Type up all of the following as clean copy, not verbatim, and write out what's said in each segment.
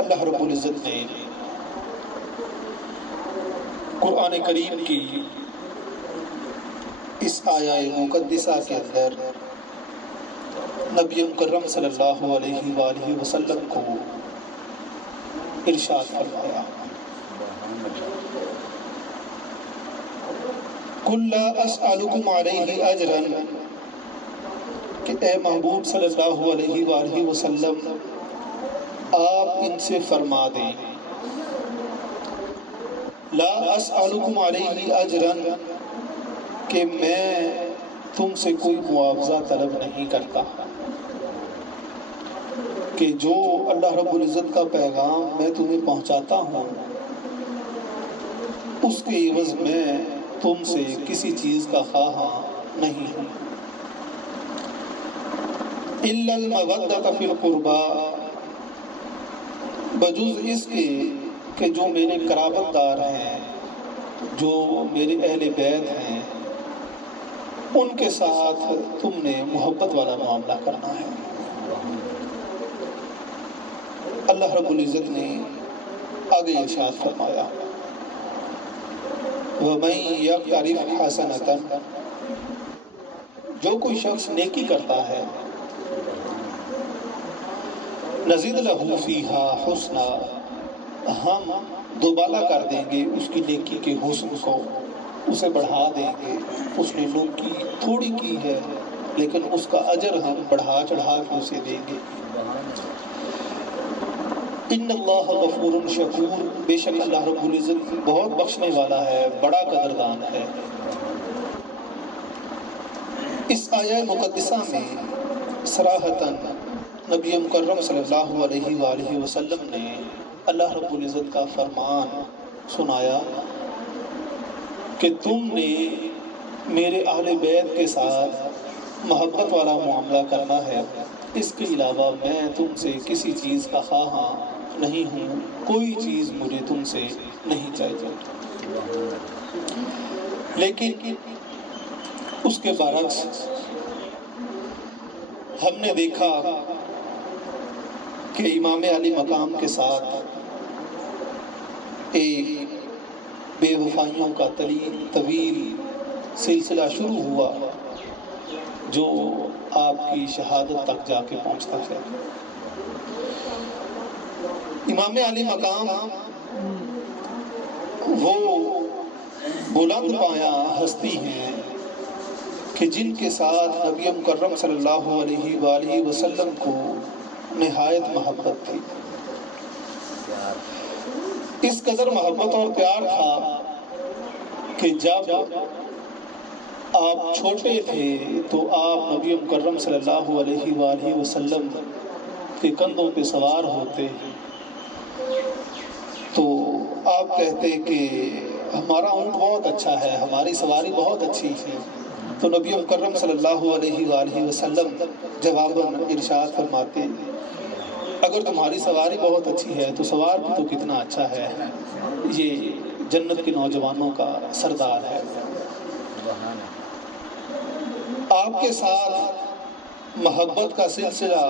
اللہ رب العزت نے قرآن کریم کی اس آیہ مقدسہ کے اندر نبی مکرم صلی اللہ علیہ وآلہ وسلم کو ارشاد فرمایا، قُلْ لَا أَسْأَلُكُمْ عَلَيْهِ أَجْرًا، کہ اے محبوب صلی اللہ علیہ وآلہ وسلم آپ ان سے فرما دیں، لا اسألکم علیہ اجرا، کہ میں تم سے کوئی معاوضہ طلب نہیں کرتا، کہ جو اللہ رب العزت کا پیغام میں تمہیں پہنچاتا ہوں اس کے عوض میں تم سے کسی چیز کا خواہاں نہیں ہوں، الا المودۃ فی القربى، بجز اس کے کہ جو میرے قرابت دار ہیں، جو میرے اہل بیت ہیں، ان کے ساتھ تم نے محبت والا معاملہ کرنا ہے۔ اللہ رب العزت نے آگے ارشاد فرمایا، وَمَن يَقْتَرِفْ حَسَنَةً، جو کوئی شخص نیکی کرتا ہے، نزد لہ فیہا حسنا، ہم دوبالا کر دیں گے اس کی نیکی کے حسن کو، اسے بڑھا دیں گے۔ اس نے نیکی تھوڑی کی ہے لیکن اس کا اجر ہم بڑھا چڑھا کے اسے دیں گے۔ ان اللہ غفور شکور، بے شک اللہ رب العزت بہت بخشنے والا ہے، بڑا قدردان ہے۔ اس آیہ مقدسہ میں صراحتاً نبی مکرم صلی اللہ علیہ وآلہ وسلم نے اللہ رب العزت کا فرمان سنایا کہ تم نے میرے اہل بیت کے ساتھ محبت والا معاملہ کرنا ہے، اس کے علاوہ میں تم سے کسی چیز کا خواہاں نہیں ہوں، کوئی چیز مجھے تم سے نہیں چاہیے۔ لیکن اس کے برعکس ہم نے دیکھا کہ امام علی مقام کے ساتھ ایک بے وفائیوں کا طویل سلسلہ شروع ہوا جو آپ کی شہادت تک جا کے پہنچتا ہے۔ امام علی مقام وہ بلند پایا ہستی ہیں کہ جن کے ساتھ نبی مکرم صلی اللہ علیہ وآلہ وسلم کو نہایت محبت تھی، اس قدر محبت اور پیار تھا کہ جب آپ چھوٹے تھے تو آپ نبی مکرم صلی اللہ علیہ وآلہ وسلم کے کندھوں پہ سوار ہوتے تو آپ کہتے کہ ہمارا اونٹ بہت اچھا ہے، ہماری سواری بہت اچھی ہے، تو نبی مکرم صلی اللہ علیہ وآلہ وسلم جواباً ارشاد فرماتے، اگر تمہاری سواری بہت اچھی ہے تو سوار بھی تو کتنا اچھا ہے، یہ جنت کے نوجوانوں کا سردار ہے۔ آپ کے ساتھ محبت کا سلسلہ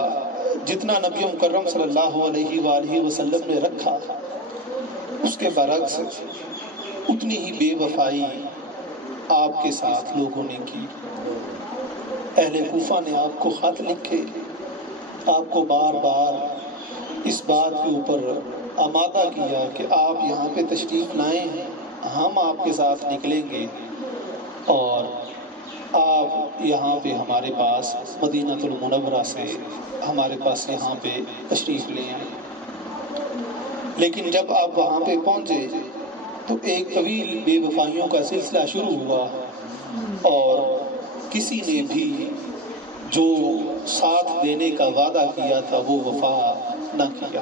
جتنا نبی مکرم صلی اللہ علیہ وآلہ وسلم نے رکھا، اس کے برعکس اتنی ہی بے وفائی آپ کے ساتھ لوگوں نے کی۔ اہل کوفہ نے آپ کو خط لکھے، آپ کو بار بار اس بات کے اوپر آمادہ کیا کہ آپ یہاں پہ تشریف لائیں، ہم آپ کے ساتھ نکلیں گے اور آپ یہاں پہ ہمارے پاس مدینہ المنورہ سے ہمارے پاس یہاں پہ تشریف لے آئیں۔ لیکن جب آپ وہاں پہ پہنچے تو ایک طویل بے وفائیوں کا سلسلہ شروع ہوا اور کسی نے بھی جو ساتھ دینے کا وعدہ کیا تھا وہ وفا نہ کیا۔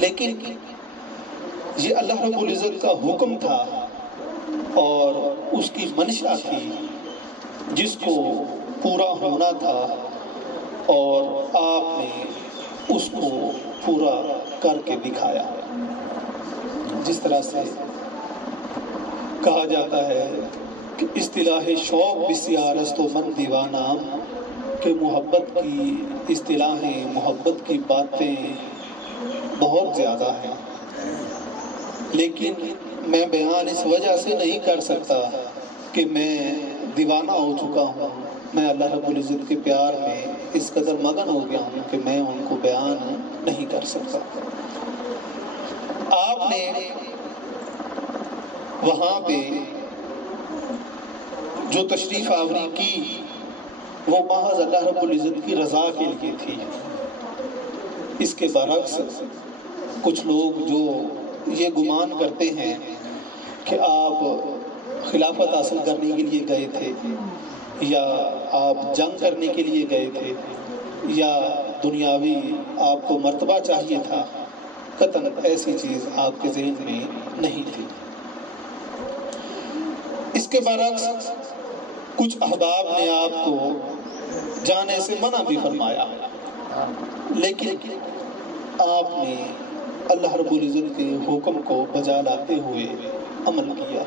لیکن یہ اللہ رب العزت کا حکم تھا اور اس کی منشا تھی جس کو پورا ہونا تھا، اور آپ نے اس کو پورا کر کے دکھایا۔ جس طرح سے کہا جاتا ہے کہ اصطلاح شوق بسیار است و من دیوانہ، کہ محبت کی اصطلاحیں، محبت کی باتیں بہت زیادہ ہے، لیکن میں بیان اس وجہ سے نہیں کر سکتا کہ میں دیوانہ ہو چکا ہوں، میں اللہ رب العزت کے پیار میں اس قدر مگن ہو گیا ہوں کہ میں ان کو بیان نہیں کر سکتا۔ آپ نے وہاں پہ جو تشریف آوری کی وہ محض اللہ رب العزت کی رضا کے لیے تھی۔ اس کے برعکس کچھ لوگ جو یہ گمان کرتے ہیں کہ آپ خلافت حاصل کرنے کے لیے گئے تھے، یا آپ جنگ کرنے کے لیے گئے تھے، یا دنیاوی آپ کو مرتبہ چاہیے تھا، قطعاً ایسی چیز آپ کے ذہن میں نہیں تھی۔ اس کے برعکس کچھ احباب نے آپ کو جانے سے منع بھی فرمایا، لیکن آپ نے اللہ رب العزت کے حکم کو بجا لاتے ہوئے عمل کیا۔